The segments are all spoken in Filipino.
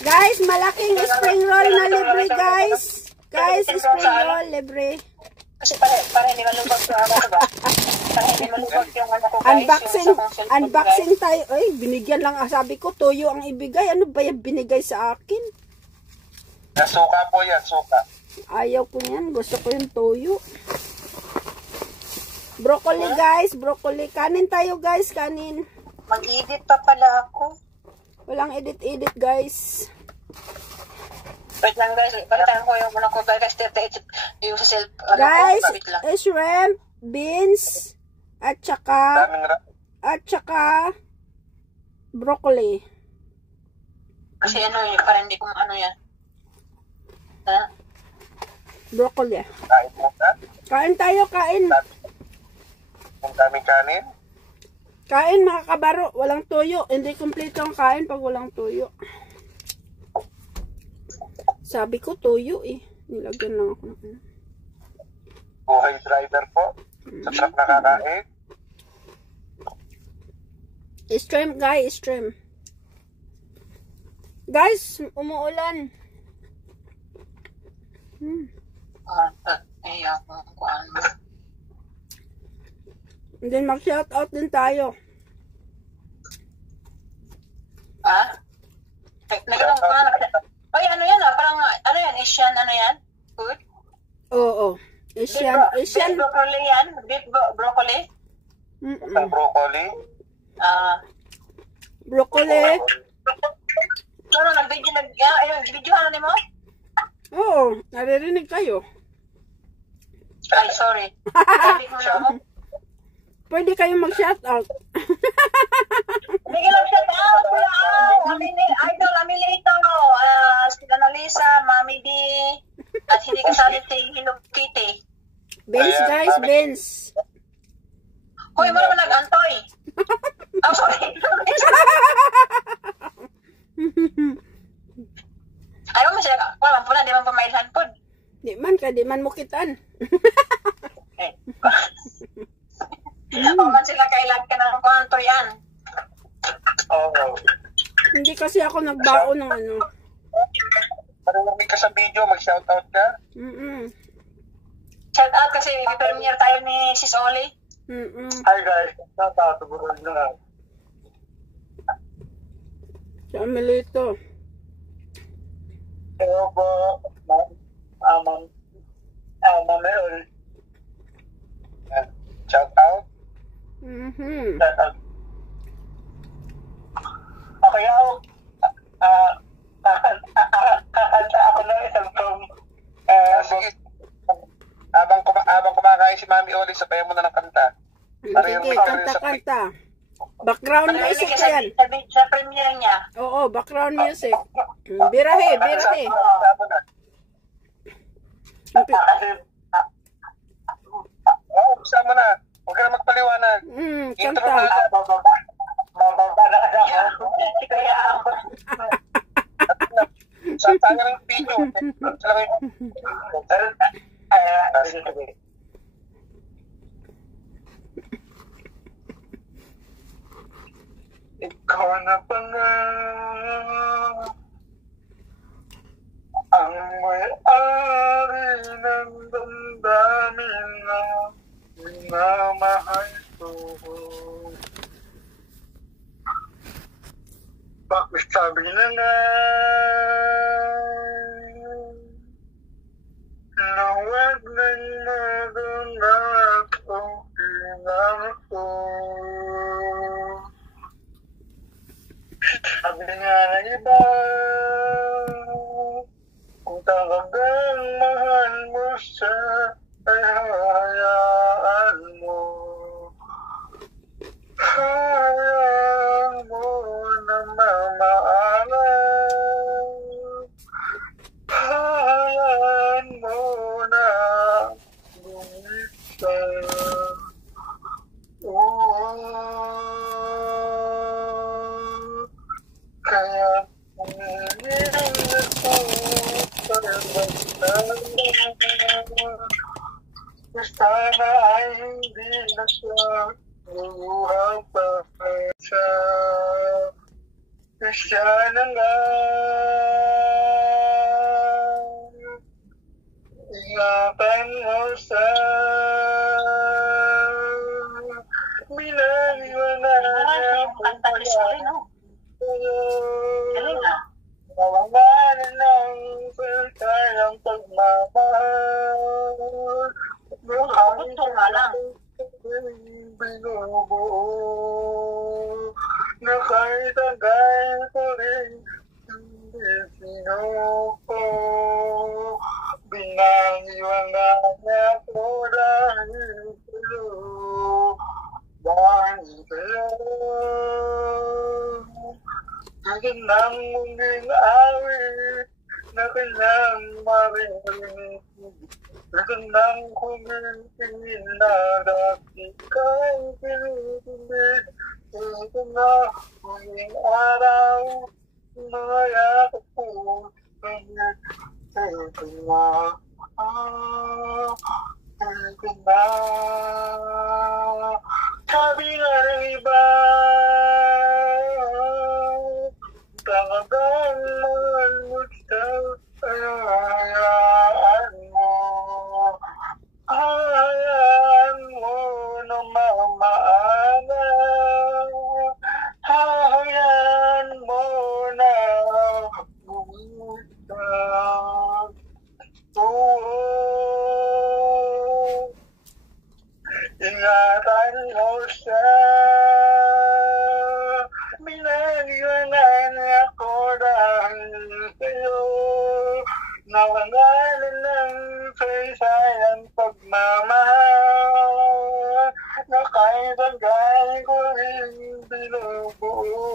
Guys, malaking spring roll na libre, guys. Guys, spring roll libre. Kasi para hindi malubog yung ano ba? Para hindi malubog yung ano ko guys. Unboxing tayo. Ay, binigyan lang. Sabi ko, toyo ang ibigay. Ano ba yung binigay sa akin? Suka po yan, suka. Ayaw ko yan. Gusto ko yung toyo. Broccoli, guys. Broccoli. Kanin tayo, guys. Kanin. Mag-edit pa pala ako. Walang edit-edit, guys. Wait lang, guys. Balitan ko yung muna ko, guys. Yung sa self. Guys, shrimp, beans, at saka broccoli. Kasi ano yun, parang hindi ko ano yan. Ha? Broccoli. Kain mo ka? Kain tayo, kain. Ang daming kanin? Kain, mga kabaro. Walang tuyo. Hindi kumpleto ang kain pag walang tuyo. Sabi ko tuyo eh. Nilagyan lang ako ng Buhay driver po. Sa truck nakakain. Stream, guys. Stream. Guys, umuulan. Ay, ako ano. And then mag-shoutout din tayo. Ha? Nagano'n ko nga. Ay, ano yan ah? Parang, ano yan? Asian, ano yan? Food? Oo. Asian. Beef broccoli yan? Beef broccoli? Isang broccoli. Broccoli. Ano, nag-video ano ni mo? Oo. Naririnig kayo. Ay, sorry. Sabi mo na ako. Pwede kayong mag-shoutout. Hindi ka lang shoutout. Idol, Amilito. Sila Nalisa, Mami D. At hindi kasali si Hello Kitty. Benz, guys. Benz. Hoy, mo naman nag-antoy. Oh, sorry. Ano mo siya? Wala po na, di man pamailhan po. Di man mukitan. O man sila kailan ka ng antoy yan. Oo. Hindi kasi ako nagbao ng ano. Parang ka sa video, mag-shoutout ka? Shout out kasi premiere tayo ni Sis Oli. Hi guys, shoutout. Buruan na. Si Amelito. Hello po, Ma'am Meryl. Shoutout? Shoutout. Okay, kakanta ako ng isang song. Sige. Habang kumakain si Mami Oli, sabayan mo na ng kanta. Sige, kanta-kanta. Background music yan. Sa premiere niya. Oo, background music. Birahe. Buksa mo na. Huwag ka na magpaliwanag. Intro mo na. Saan tayo ng video? Ikaw na ba nga ang may-ari ng damdamin na minamahal ko? Bakit sabi na nga na huwag nang maganap ang pinako? Sabi nga ng iba, kung talagang mahal mo siya, ay hayaan mo. Hayaan mo na mamaalam. Hayaan mo na lumisan. Kaya pumiliin ako para magdamdaman. Sana ay hindi na siya luluhang pa siya. Siya na nga Rosa, binaliwanag Yung kanta ni Sorry, no? Galing ah. Nawanganan ng saltayang pagmamahal. Ito nga lang. Binubuo na kahit agay ko rin hindi sinuko. Binangiwangan ako dahil sa'yo. Dahil sa'yo. Magandang muling awit na kanyang marinig. Magandang kumitingin na dati kang pinipilit. Ito na muling araw, mga yakap ko. Ito na, ito na. Sabi nga ng iba, talagang mahal mo siya, hayaan mo. Hayaan mo na mamaaga. Hayaan mo na bumita. Oo, ingatan mo siya. Binaliwanan ako dahil sa'yo. Nawangalan ng saysayang pagmamahal na kahit agay ko rin binubuo.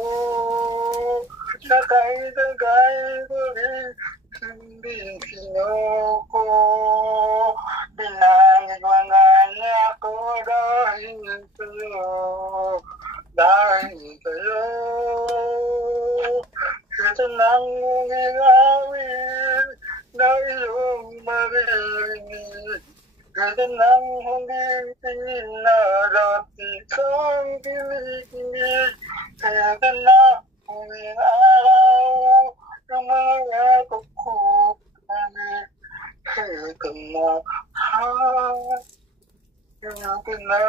Na kahit agay ko rin hindi sinuko. Binaliwanan ako dahil sa'yo. Dahil sa'yo, ito nang muling awit na iyong marinig. Ito nang huling tingin na dati kang pinikinig. Ito na huling araw ng mga yakap ko. Ito na, ito na.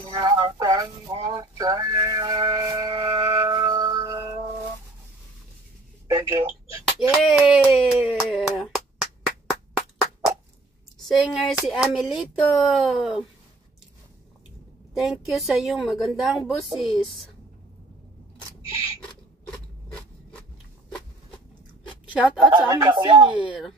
Ingatan mo siya. Thank you. Yay! Singer si Amelito. Thank you sa iyong magandang boses. Shout out sa aming singer.